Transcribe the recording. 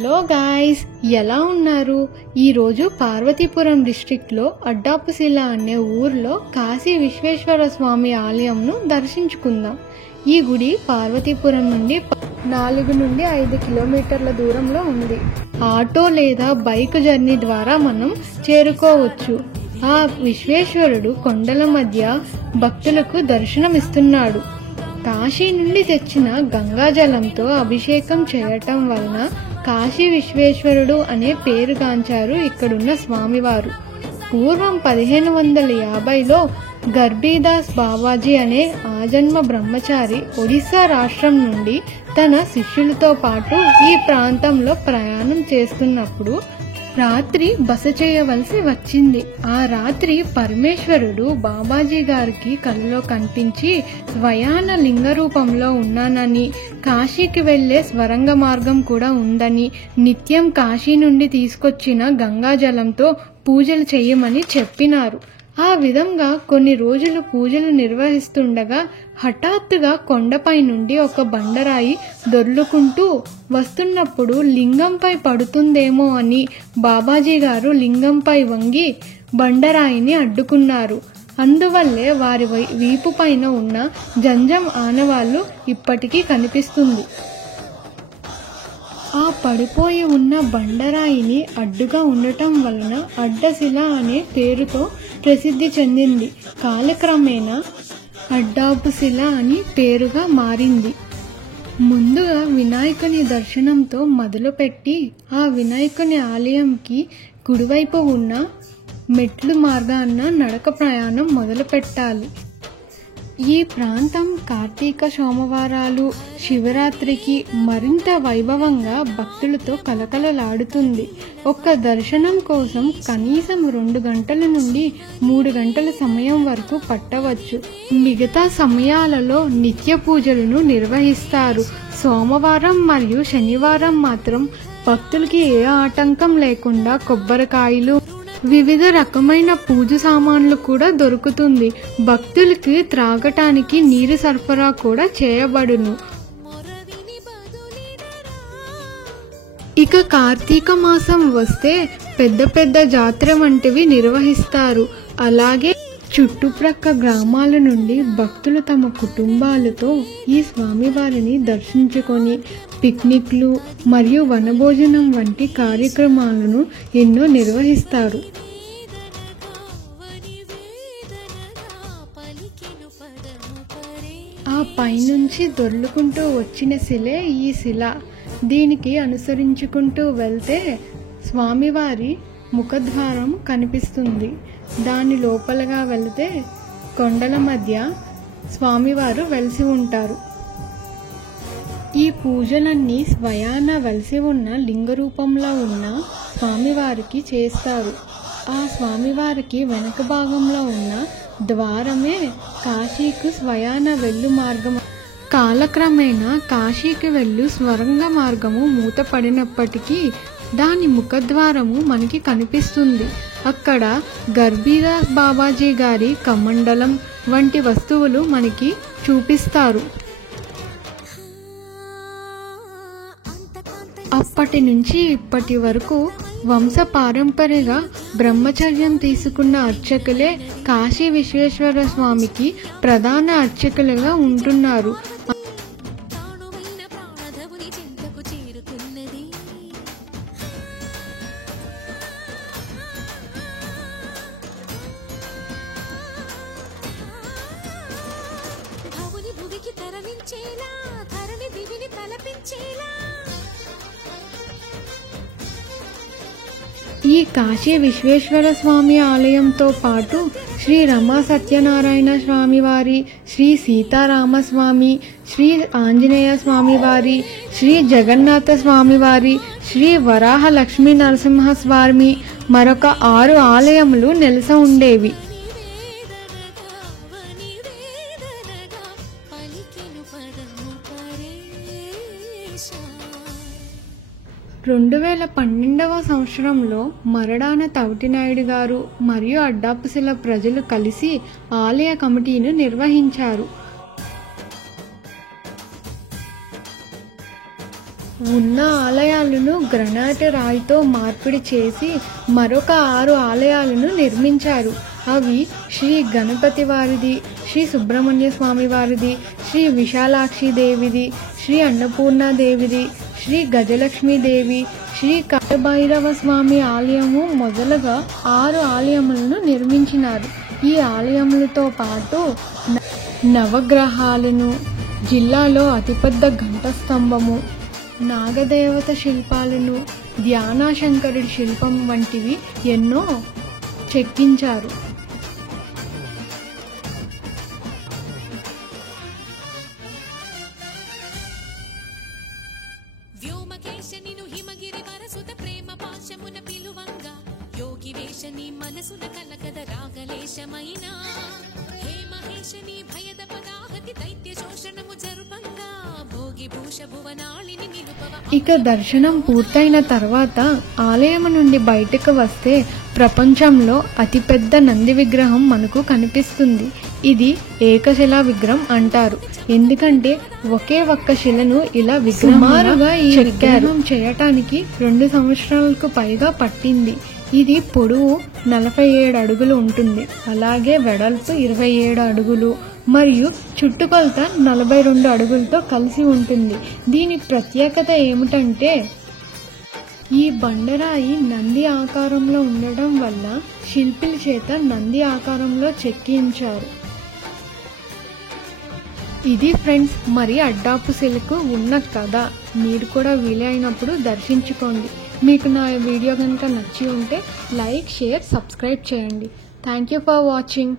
Hello guys, ఎలా ఉన్నారు? ఈరోజు పార్వతీపురం డిస్ట్రిక్ట్లో అడ్డాపుశిల అనే ఊర్లో కాశీ విశ్వేశ్వర స్వామి ఆలయంను దర్శించుకుందాం. ఈ గుడి పార్వతీపురం నుండి 4 నుండి 5 కిలోమీటర్ల దూరంలో ఉంది. ఆటో లేదా బైక్ జర్నీ ద్వారా మనం చేరుకోవచ్చు. ఆ విశ్వేశ్వరుడు కొండల మధ్య భక్తులకు దర్శనమిస్తున్నాడు. కాశీ నుండి తెచ్చిన గంగాజలంతో అభిషేకం చేయటం వలన కాశీ విశ్వేశ్వరుడు అనే పేరుగాంచారు ఇక్కడున్న స్వామివారు. పూర్వం 1550లో గర్భీదాస్ బావాజీ అనే ఆజన్మ బ్రహ్మచారి ఒడిశా రాష్ట్రం నుండి తన శిష్యులతో పాటు ఈ ప్రాంతంలో ప్రయాణం చేస్తున్నప్పుడు రాత్రి బస చేయవలసి వచ్చింది. ఆ రాత్రి పరమేశ్వరుడు బాబాజీ గారికి కలలో కనిపించి స్వయాన లింగ రూపంలో ఉన్నానని, కాశీకి వెళ్లే స్వరంగ మార్గం కూడా ఉందని, నిత్యం కాశీ నుండి తీసుకొచ్చిన గంగాజలంతో పూజలు చేయమని చెప్పినారు. ఆ విధంగా కొన్ని రోజులు పూజలు నిర్వహిస్తుండగా హఠాత్తుగా కొండపై నుండి ఒక బండరాయి దొర్లుకుంటూ వస్తున్నప్పుడు లింగంపై పడుతుందేమో అని బాబాజీ గారు లింగంపై వంగి బండరాయిని అడ్డుకున్నారు. అందువల్లే వారి వీపు పైన ఉన్న జంజం ఆనవాళ్లు ఇప్పటికీ కనిపిస్తుంది. ఆ పడిపోయి ఉన్న బండరాయిని అడ్డుగా ఉండటం వలన అడ్డశిల అనే పేరుతో ప్రసిద్ధి చెందింది. కాలక్రమేణా అడ్డాపుశిల అని పేరుగా మారింది. ముందుగా వినాయకుని దర్శనంతో మొదలుపెట్టి ఆ వినాయకుని ఆలయంకి కుడివైపు ఉన్న మెట్లు మార్గాన నడక ప్రయాణం మొదలు పెట్టాలి. ఈ ప్రాంతం కార్తీక సోమవారాలు, శివరాత్రికి మరింత వైభవంగా భక్తులతో కలకలలాడుతుంది. ఒక్క దర్శనం కోసం కనీసం 2 గంటల నుండి 3 గంటల సమయం వరకు పట్టవచ్చు. మిగతా సమయాలలో నిత్య పూజలను నిర్వహిస్తారు. సోమవారం మరియు శనివారం మాత్రం భక్తులకి ఏ ఆటంకం లేకుండా కొబ్బరికాయలు, వివిధ రకమైన పూజ సామాన్లు కూడా దొరుకుతుంది. భక్తులకి త్రాగటానికి నీరు సరఫరా కూడా చేయబడును. ఇక కార్తీక మాసం వస్తే పెద్ద పెద్ద జాతర వంటివి నిర్వహిస్తారు. అలాగే చుట్టుప్రక్క గ్రామాల నుండి భక్తులు తమ కుటుంబాలతో ఈ స్వామివారిని దర్శించుకొని పిక్నిక్లు మరియు వనభోజనం వంటి కార్యక్రమాలను ఎన్నో నిర్వహిస్తారు. ఆ పైనుంచి దొర్లుకుంటూ వచ్చిన శిలే ఈ శిల. దీనికి అనుసరించుకుంటూ వెళ్తే స్వామివారి ముఖద్వారం కనిపిస్తుంది. దాని లోపలగా వెళితే కొండల మధ్య స్వామివారు వెలిసి ఉంటారు. ఈ పూజలన్నీ స్వయాన వెలిసి ఉన్న లింగ రూపంలో ఉన్న స్వామివారికి చేస్తారు. ఆ స్వామివారికి వెనక భాగంలో ఉన్న ద్వారమే కాశీకు స్వయాన వెళ్ళు మార్గం. కాలక్రమేణా కాశీకి వెళ్ళు స్వరంగ మార్గము మూతపడినప్పటికీ దాని ముఖద్వారము మనకి కనిపిస్తుంది. అక్కడ గర్భీదాస్ బాబాజీ గారి కమండలం వంటి వస్తువులు మనకి చూపిస్తారు. అప్పటి నుంచి ఇప్పటి వరకు వంశ పారంపర్యంగా బ్రహ్మచర్యం తీసుకున్న అర్చకులే కాశీ విశ్వేశ్వర స్వామికి ప్రధాన అర్చకులుగా ఉంటున్నారు. ఈ కాశీ విశ్వేశ్వర స్వామి ఆలయంతో పాటు శ్రీ రమా సత్యనారాయణ స్వామివారి, శ్రీ సీతారామస్వామి, శ్రీ ఆంజనేయ స్వామివారి, శ్రీ జగన్నాథ స్వామివారి, శ్రీ వరాహ లక్ష్మీ నరసింహస్వామి మరొక 6 ఆలయములు నెలస ఉండేవి. 2012వ సంవత్సరంలో మరడాన తవిటినాయుడు గారు మరియు అడ్డాపుశిల ప్రజలు కలిసి ఆలయ కమిటీని నిర్వహించారు. ఉన్న ఆలయాలను గ్రనైట్ రాయితో మార్పిడి చేసి మరొక 6 ఆలయాలను నిర్మించారు. అవి శ్రీ గణపతి వారిది, శ్రీ సుబ్రహ్మణ్య స్వామి వారిది, శ్రీ విశాలాక్షి దేవిది, శ్రీ అన్నపూర్ణాదేవిది, శ్రీ గజలక్ష్మీదేవి, శ్రీ కాలభైరవ స్వామి ఆలయము మొదలుగా 6 ఆలయములను నిర్మించినారు. ఈ ఆలయములతో పాటు నవగ్రహాలను, జిల్లాలో అతిపెద్ద గంట స్తంభము, నాగదేవత శిల్పాలను, ధ్యానశంకరుడి శిల్పం వంటివి ఎన్నో చెక్కించారు. వ్యోమకేశనిను హిమగిరి వరసుత ప్రేమ పాశమున పిలువంగా యోగి వేషని మనసున కలకద రాగలేశమైన హే మహేశని భయద పదాహతి దైత్య శోషణము జరుపంగా భోగి భూష భువనాళిని నిలుపవ. ఇక దర్శనం పూర్తయిన తర్వాత ఆలయం నుండి బయటకు వస్తే ప్రపంచంలో అతిపెద్ద నంది విగ్రహం మనకు కనిపిస్తుంది. ఇది ఏకశిలా విగ్రహం అంటారు. ఎందుకంటే ఒకే ఒక్క శిలను ఇలా సుమారుగా ఈ విగ్రహం చేయటానికి 2 సంవత్సరాలకు పైగా పట్టింది. ఇది పొడవు 47 అడుగులు ఉంటుంది. అలాగే వెడల్పు 27 అడుగులు మరియు చుట్టుకొలత 42 అడుగులతో కలిసి ఉంటుంది. దీని ప్రత్యేకత ఏమిటంటే ఈ బండరాయి నంది ఆకారంలో ఉండడం వల్ల శిల్పుల చేత నంది ఆకారంలో చెక్కించారు. ఇది ఫ్రెండ్స్, మరి అడ్డాపు శిలకు ఉన్న కథ. మీరు కూడా వీలైనప్పుడు దర్శించుకోండి. మీకు నా వీడియో కనుక నచ్చి ఉంటే లైక్, షేర్, సబ్స్క్రైబ్ చేయండి. Thank you for watching.